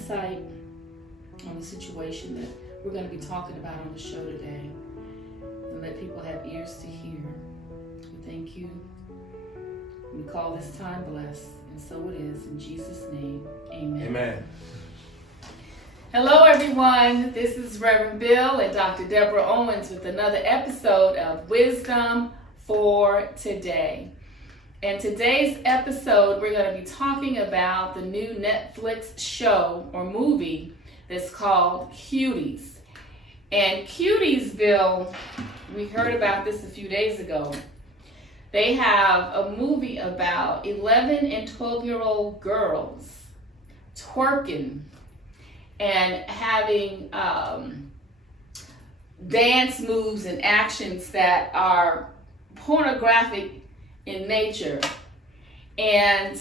insight on the situation that we're going to be talking about on the show today, and let people have ears to hear. We thank you. We call this time blessed, and so it is. In Jesus' name, amen. Amen. Hello, everyone. This is Reverend Bill and Dr. Deborah Owens with another episode of Wisdom for Today. In today's episode, we're going to be talking about the new Netflix show or movie that's called Cuties. And Cuties, Bill, we heard about this a few days ago. They have a movie about 11 and 12-year-old girls twerking and having dance moves and actions that are pornographic in nature. And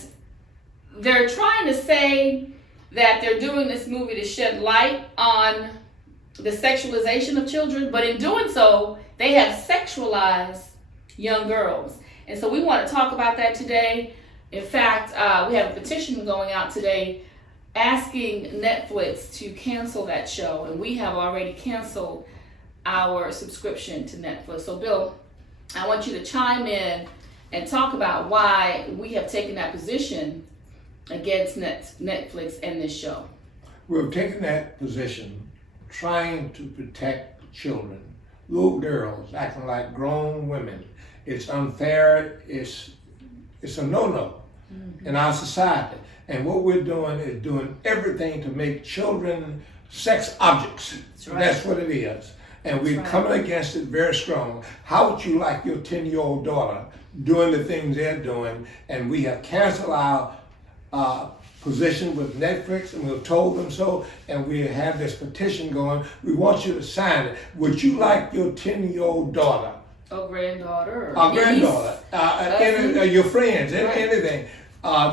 they're trying to say that they're doing this movie to shed light on the sexualization of children, but in doing so, they have sexualized young girls. And so we want to talk about that today. In fact, we have a petition going out today asking Netflix to cancel that show, and we have already canceled our subscription to Netflix. So Bill, I want you to chime in and talk about why we have taken that position against Netflix and this show. We've taken that position trying to protect children, little girls acting like grown women. It's unfair, it's a no-no in our society. And what we're doing is doing everything to make children sex objects. That's right. That's what it is. And we're coming against it very strong. How would you like your 10-year-old daughter doing the things they're doing? And we have canceled our position with Netflix, and we've told them so, and we have this petition going. We want you to sign it. Would you like your 10-year-old daughter, or granddaughter, or granddaughter, your friends, anything,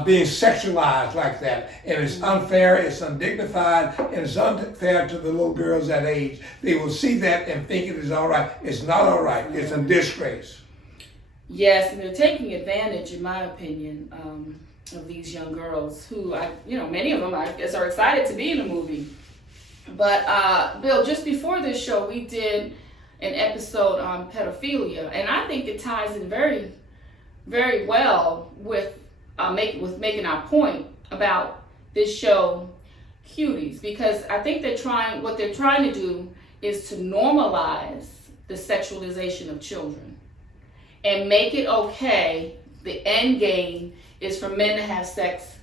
being sexualized like that? And it's unfair, it's undignified, and it's unfair to the little girls that age. They will see that and think it is all right. It's not all right. It's a disgrace. Yes, and they're taking advantage, in my opinion, of these young girls who, many of them, I guess, are excited to be in the movie. But Bill, just before this show, we did an episode on pedophilia, and I think it ties in very, very well with making our point about this show, Cuties, because I think what they're trying to do is to normalize the sexualization of children and make it okay. The end game is for men to have sex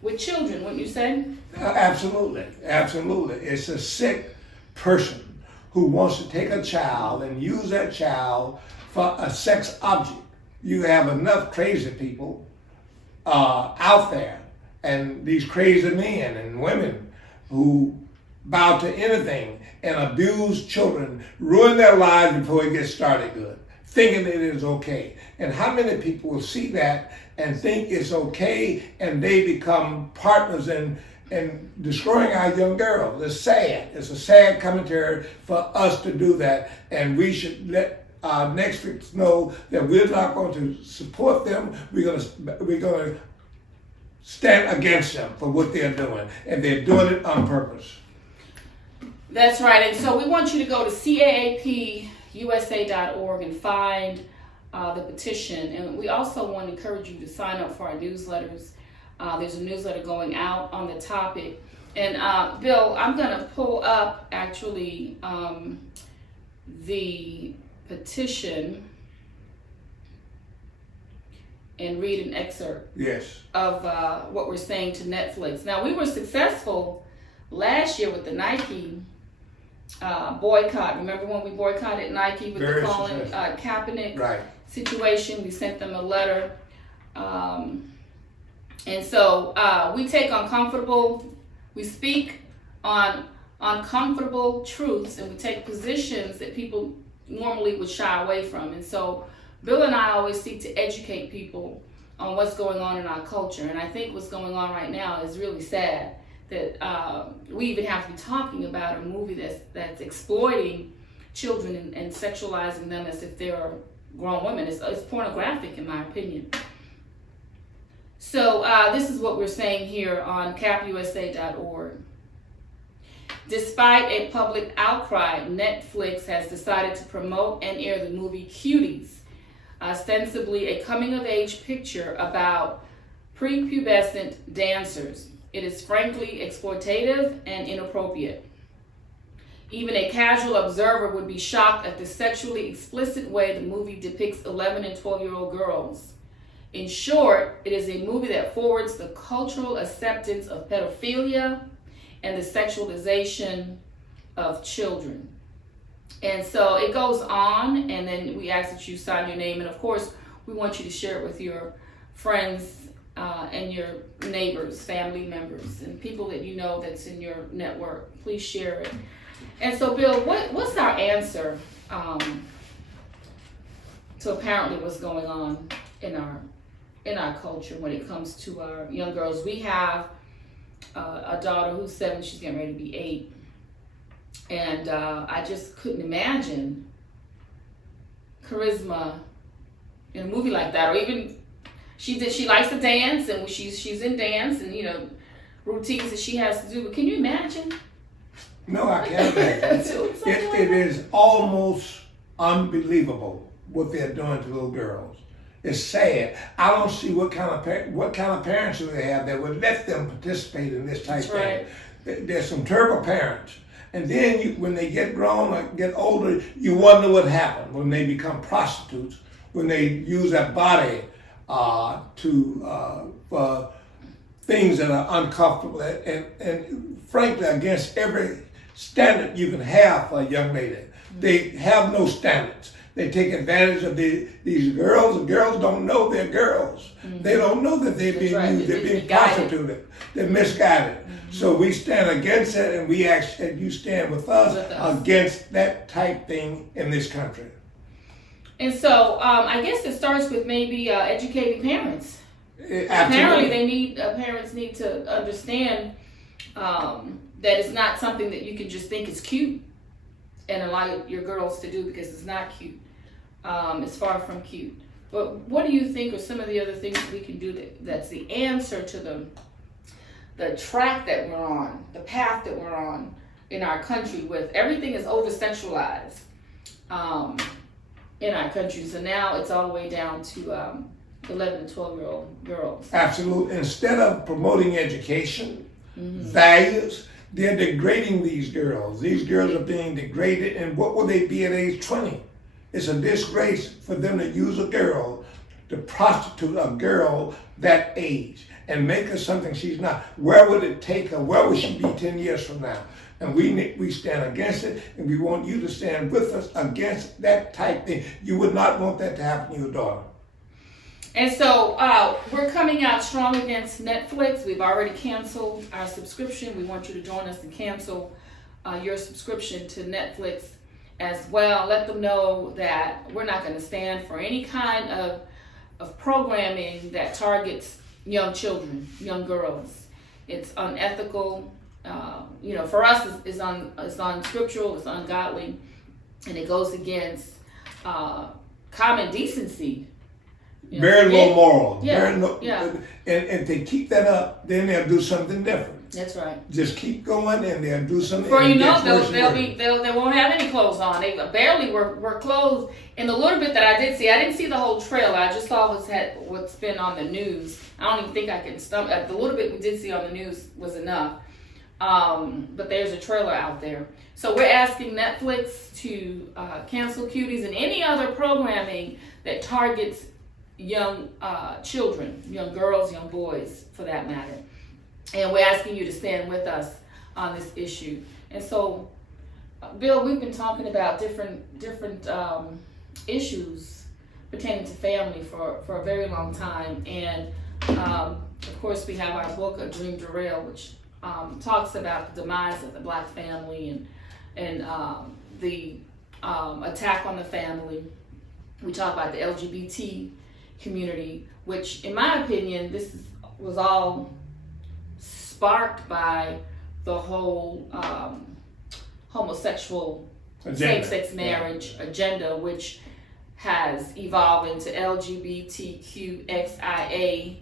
with children, wouldn't you say? Absolutely, absolutely. It's a sick person who wants to take a child and use that child for a sex object. You have enough crazy people out there, and these crazy men and women who bow to anything and abuse children, ruin their lives before it gets started good, thinking it is okay. And how many people will see that and think it's okay, and they become partners in destroying our young girls? It's sad. It's a sad commentary for us to do that, and we should let Netflix know that we're not going to support them. We're going to stand against them for what they're doing, and they're doing it on purpose. That's right. And so we want you to go to caapusa.org and find the petition. And we also want to encourage you to sign up for our newsletters. There's a newsletter going out on the topic. And Bill, I'm going to pull up actually the petition and read an excerpt of what we're saying to Netflix. Now, we were successful last year with the Nike boycott. Remember when we boycotted Nike with the Colin Kaepernick situation? We sent them a letter. And so we take we speak on uncomfortable truths, and we take positions that people normally would shy away from. And so Bill and I always seek to educate people on what's going on in our culture. And I think what's going on right now is really sad that we even have to be talking about a movie that's exploiting children and sexualizing them as if they're grown women. It's pornographic, in my opinion. So this is what we're saying here on capusa.org. Despite a public outcry, Netflix has decided to promote and air the movie Cuties, ostensibly a coming-of-age picture about prepubescent dancers. It is frankly exploitative and inappropriate. Even a casual observer would be shocked at the sexually explicit way the movie depicts 11 and 12-year-old girls. In short, it is a movie that forwards the cultural acceptance of pedophilia and the sexualization of children. And so it goes on, and then we ask that you sign your name, and of course we want you to share it with your friends and your neighbors, family members, and people that you know that's in your network. Please share it. And so, Bill, what's our answer to apparently what's going on in our culture when it comes to our young girls? We have a daughter who's 7, she's getting ready to be 8. And I just couldn't imagine charisma in a movie like that. Or even, she likes to dance, and she's in dance, and, you know, routines that she has to do. But can you imagine? No, I can't imagine. It is almost unbelievable what they're doing to little girls. It's sad. I don't see what kind of parents do they have that would let them participate in this type of thing. There's some terrible parents. And then when they get grown or get older, you wonder what happened when they become prostitutes, when they use their body for things that are uncomfortable and frankly against every standard you can have for a young lady. They have no standards. They take advantage of these girls. The girls don't know they're girls. Mm-hmm. They don't know that they're being used. They're being prostituted. They're misguided. Mm-hmm. So we stand against it, and we ask that you stand with us against that type thing in this country. And so I guess it starts with maybe educating parents. Apparently, parents need to understand that it's not something that you can just think is cute and allow your girls to do, because it's not cute. It's far from cute. But what do you think are some of the other things that we can do that's the answer to the track that we're on, the path that we're on in our country, with everything is over-sexualized in our country. So now it's all the way down to 11 and 12-year-old girls. Absolutely. Instead of promoting education, values, they're degrading these girls. These girls are being degraded, and what will they be at age 20? It's a disgrace for them to use a girl, to prostitute a girl that age and make her something she's not. Where would it take her? Where would she be 10 years from now? And we stand against it, and we want you to stand with us against that type thing. You would not want that to happen to your daughter. And so we're coming out strong against Netflix. We've already canceled our subscription. We want you to join us and cancel your subscription to Netflix as well. Let them know that we're not going to stand for any kind of programming that targets young children, young girls. It's unethical. For us, it's unscriptural, it's ungodly, and it goes against common decency. Very low morals. And if they keep that up, then they'll do something different. That's right. Just keep going, and they'll do something. Before you know, they won't have any clothes on. They barely were clothed. In the little bit that I did see, I didn't see the whole trailer. I just saw what's been on the news. I don't even think I can stomach. The little bit we did see on the news was enough. But there's a trailer out there. So we're asking Netflix to cancel Cuties and any other programming that targets young children, young girls, young boys, for that matter. And we're asking you to stand with us on this issue. And so, Bill, we've been talking about different issues pertaining to family for a very long time. And of course, we have our book, A Dream Derail, which talks about the demise of the Black family and the attack on the family. We talk about the LGBT community, which, in my opinion, this was all sparked by the whole homosexual same-sex marriage agenda, which has evolved into LGBTQXIA,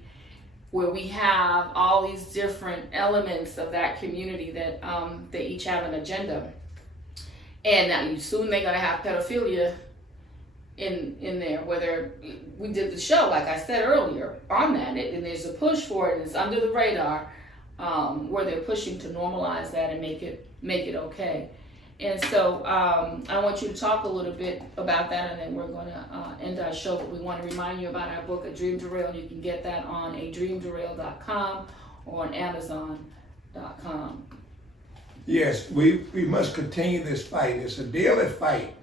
where we have all these different elements of that community that they each have an agenda. And now soon they're gonna have pedophilia in there, whether we did the show, like I said earlier, on that, and there's a push for it, and it's under the radar, where they're pushing to normalize that and make it okay. And so I want you to talk a little bit about that, and then we're going to end our show. But we want to remind you about our book, A Dream Derailed. You can get that on adreamderailed.com or on amazon.com. Yes, we must continue this fight. It's a daily fight.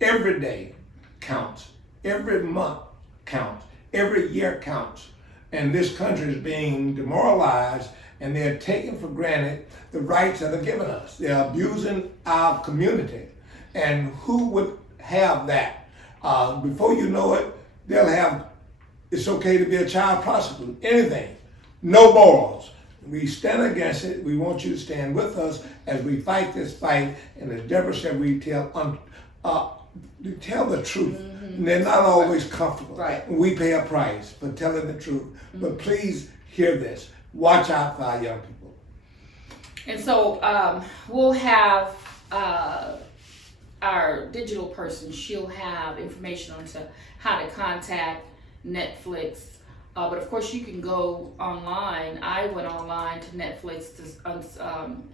Every day counts. Every month counts. Every year counts. And this country is being demoralized, and they're taking for granted the rights that are given us. They're abusing our community. And who would have that? Before you know it, they'll have, it's okay to be a child prostitute, anything. No morals. We stand against it. We want you to stand with us as we fight this fight. And as Deborah said, we tell the truth. Mm-hmm. And they're not always comfortable. Right. We pay a price for telling the truth. Mm-hmm. But please hear this. Watch out for our young people. And so we'll have our digital person. She'll have information on how to contact Netflix. But of course, you can go online. I went online to Netflix to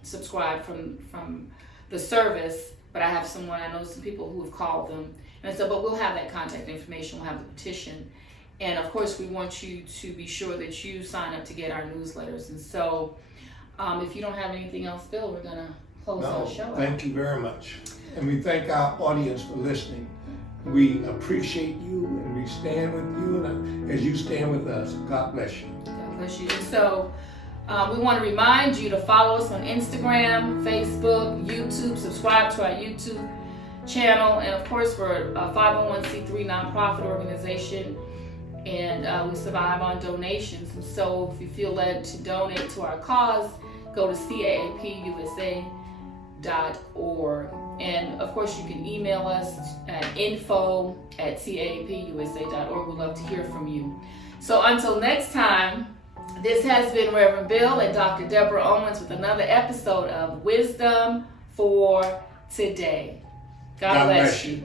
subscribe from the service. But I have I know some people who have called them. And so, but we'll have that contact information. We'll have the petition. And of course, we want you to be sure that you sign up to get our newsletters. And so, if you don't have anything else, Bill, we're going to close our show. Thank you very much. And we thank our audience for listening. We appreciate you, and we stand with you, and as you stand with us. God bless you. God bless you. And so, we want to remind you to follow us on Instagram, Facebook, YouTube, subscribe to our YouTube channel. And of course, we're a 501c3 nonprofit organization. And we survive on donations. And so if you feel led to donate to our cause, go to caapusa.org. And of course, you can email us at info@caapusa.org. We'd love to hear from you. So until next time, this has been Reverend Bill and Dr. Deborah Owens with another episode of Wisdom for Today. God bless you.